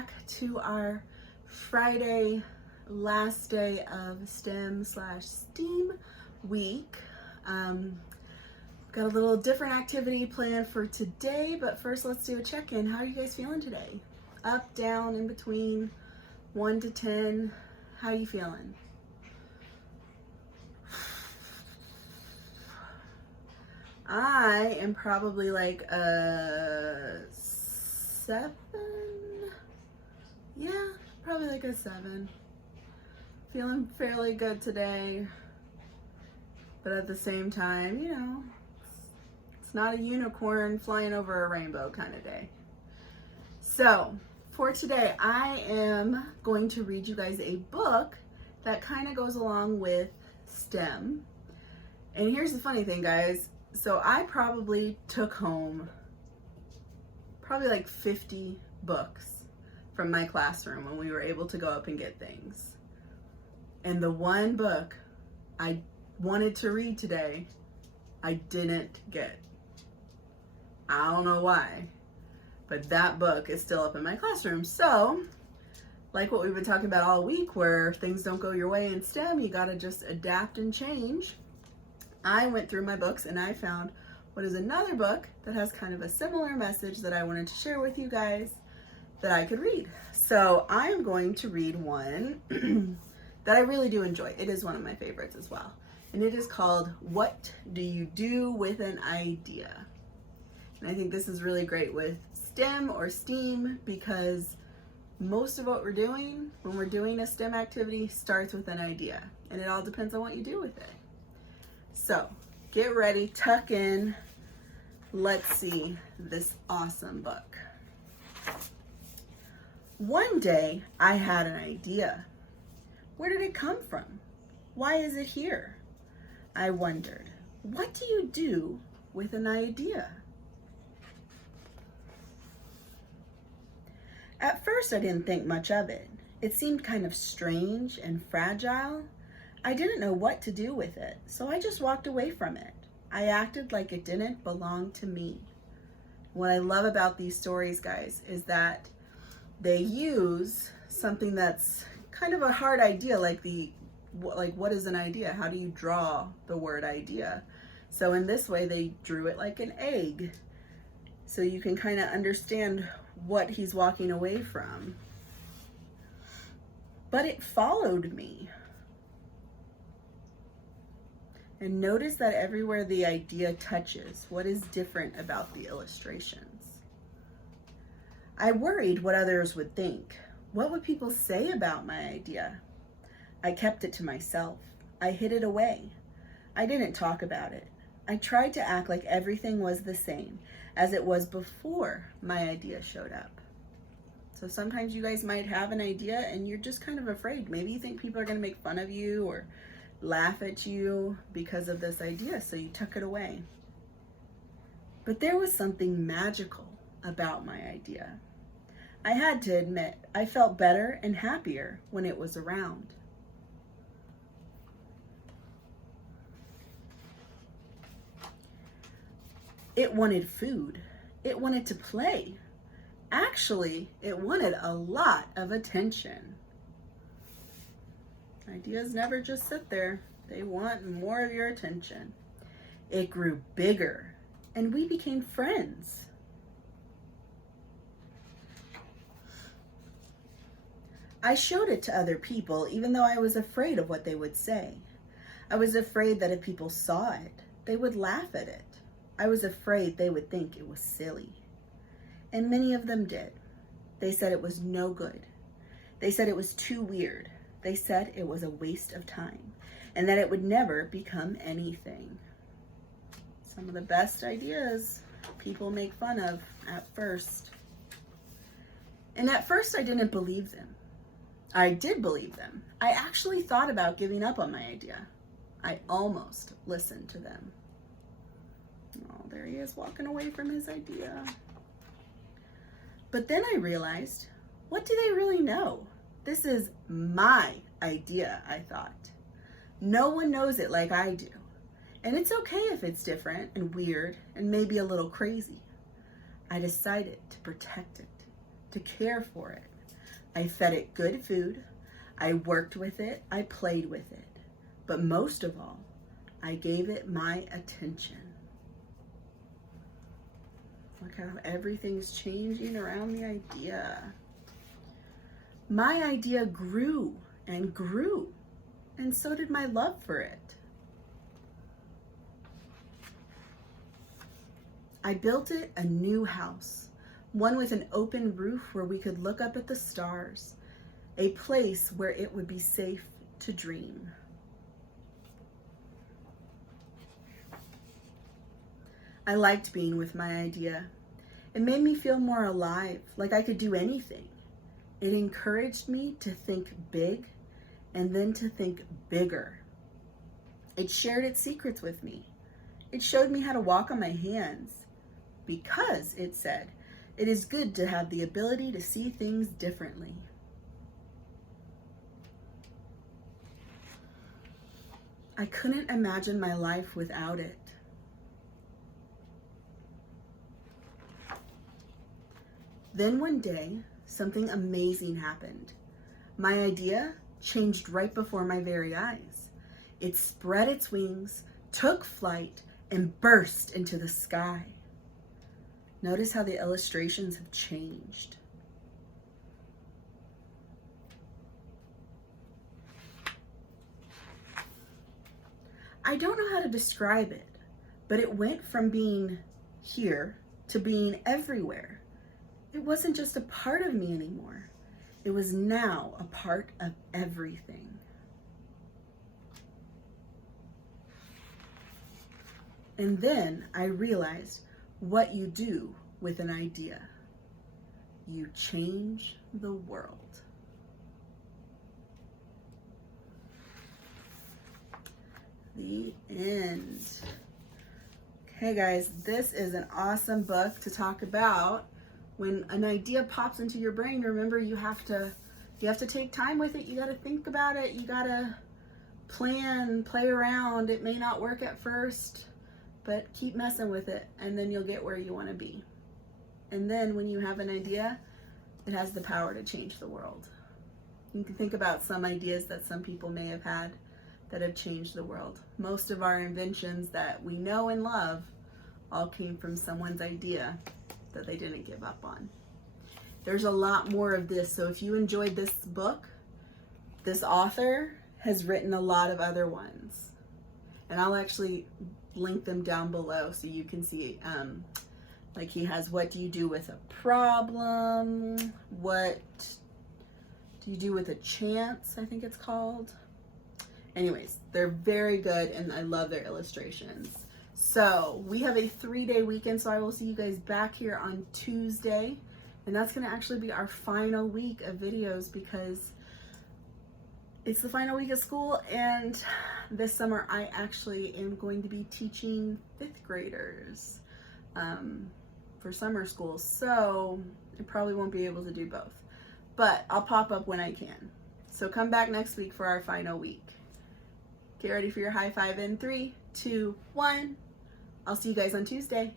back to our Friday, last day of STEM/STEAM week. Got a little different activity planned for today, but first let's do a check-in. How are you guys feeling today? Up, down, in between, 1 to 10. How are you feeling? I am probably like a 7. Yeah, probably like a 7. Feeling fairly good today, but at the same time, you know, it's not a unicorn flying over a rainbow kind of day. So for today, I am going to read you guys a book that kind of goes along with STEM. And here's the funny thing, guys. So I probably took home probably like 50 books from my classroom when we were able to go up and get things. And the one book I wanted to read today, I didn't get. I don't know why, but that book is still up in my classroom. So, like what we've been talking about all week, where things don't go your way in STEM, you gotta just adapt and change. I went through my books and I found what is another book that has kind of a similar message that I wanted to share with you guys that I could read. So I am going to read one that I really do enjoy. It is one of my favorites as well. And it is called What Do You Do with an Idea? And I think this is really great with STEM or STEAM because most of what we're doing when we're doing a STEM activity starts with an idea. And it all depends on what you do with it. So get ready, tuck in. Let's see this awesome book. One day I had an idea. Where did it come from? Why is it here? I wondered, what do you do with an idea? At first I didn't think much of it. It seemed kind of strange and fragile. I didn't know what to do with it, so I just walked away from it. I acted like it didn't belong to me. What I love about these stories, guys, is that they use something that's kind of a hard idea, like what is an idea? How do you draw the word idea? So in this way, they drew it like an egg. So you can kind of understand what he's walking away from. But it followed me. And notice that everywhere the idea touches, what is different about the illustrations? I worried what others would think. What would people say about my idea? I kept it to myself. I hid it away. I didn't talk about it. I tried to act like everything was the same as it was before my idea showed up. So sometimes you guys might have an idea and you're just kind of afraid. Maybe you think people are going to make fun of you or laugh at you because of this idea, so you tuck it away. But there was something magical about my idea. I had to admit, I felt better and happier when it was around. It wanted food. It wanted to play. Actually, it wanted a lot of attention. Ideas never just sit there. They want more of your attention. It grew bigger, and we became friends. I showed it to other people, even though I was afraid of what they would say. I was afraid that if people saw it, they would laugh at it. I was afraid they would think it was silly. And many of them did. They said it was no good. They said it was too weird. They said it was a waste of time and that it would never become anything. Some of the best ideas people make fun of at first. And at first I didn't believe them. I did believe them. I actually thought about giving up on my idea. I almost listened to them. Oh, there he is walking away from his idea. But then I realized, what do they really know? This is my idea, I thought. No one knows it like I do. And it's okay if it's different and weird and maybe a little crazy. I decided to protect it, to care for it, I fed it good food. I worked with it. I played with it. But most of all, I gave it my attention. Look how everything's changing around the idea. My idea grew and grew, and so did my love for it. I built it a new house, one with an open roof where we could look up at the stars, a place where it would be safe to dream. I liked being with my idea. It made me feel more alive, like I could do anything. It encouraged me to think big and then to think bigger. It shared its secrets with me. It showed me how to walk on my hands because, it said, it is good to have the ability to see things differently. I couldn't imagine my life without it. Then one day, something amazing happened. My idea changed right before my very eyes. It spread its wings, took flight, and burst into the sky. Notice how the illustrations have changed. I don't know how to describe it, but it went from being here to being everywhere. It wasn't just a part of me anymore. It was now a part of everything. And then I realized what you do with an idea. You change the world. The end. Okay, guys, this is an awesome book to talk about. When an idea pops into your brain, remember you have to take time with it. You got to think about it. You got to plan, play around. It may not work at first, but keep messing with it, and then you'll get where you want to be. And then when you have an idea, it has the power to change the world. You can think about some ideas that some people may have had that have changed the world. Most of our inventions that we know and love all came from someone's idea that they didn't give up on. There's a lot more of this, so if you enjoyed this book, this author has written a lot of other ones. And I'll actually link them down below so you can see, like he has What Do You Do With a Problem? What Do You Do With a Chance? I think it's called. Anyways, they're very good and I love their illustrations. So we have a 3-day weekend, so I will see you guys back here on Tuesday. And that's going to actually be our final week of videos because it's the final week of school, and this summer I actually am going to be teaching 5th graders for summer school. So I probably won't be able to do both, but I'll pop up when I can. So come back next week for our final week. Get ready for your high five in 3, 2, 1. I'll see you guys on Tuesday.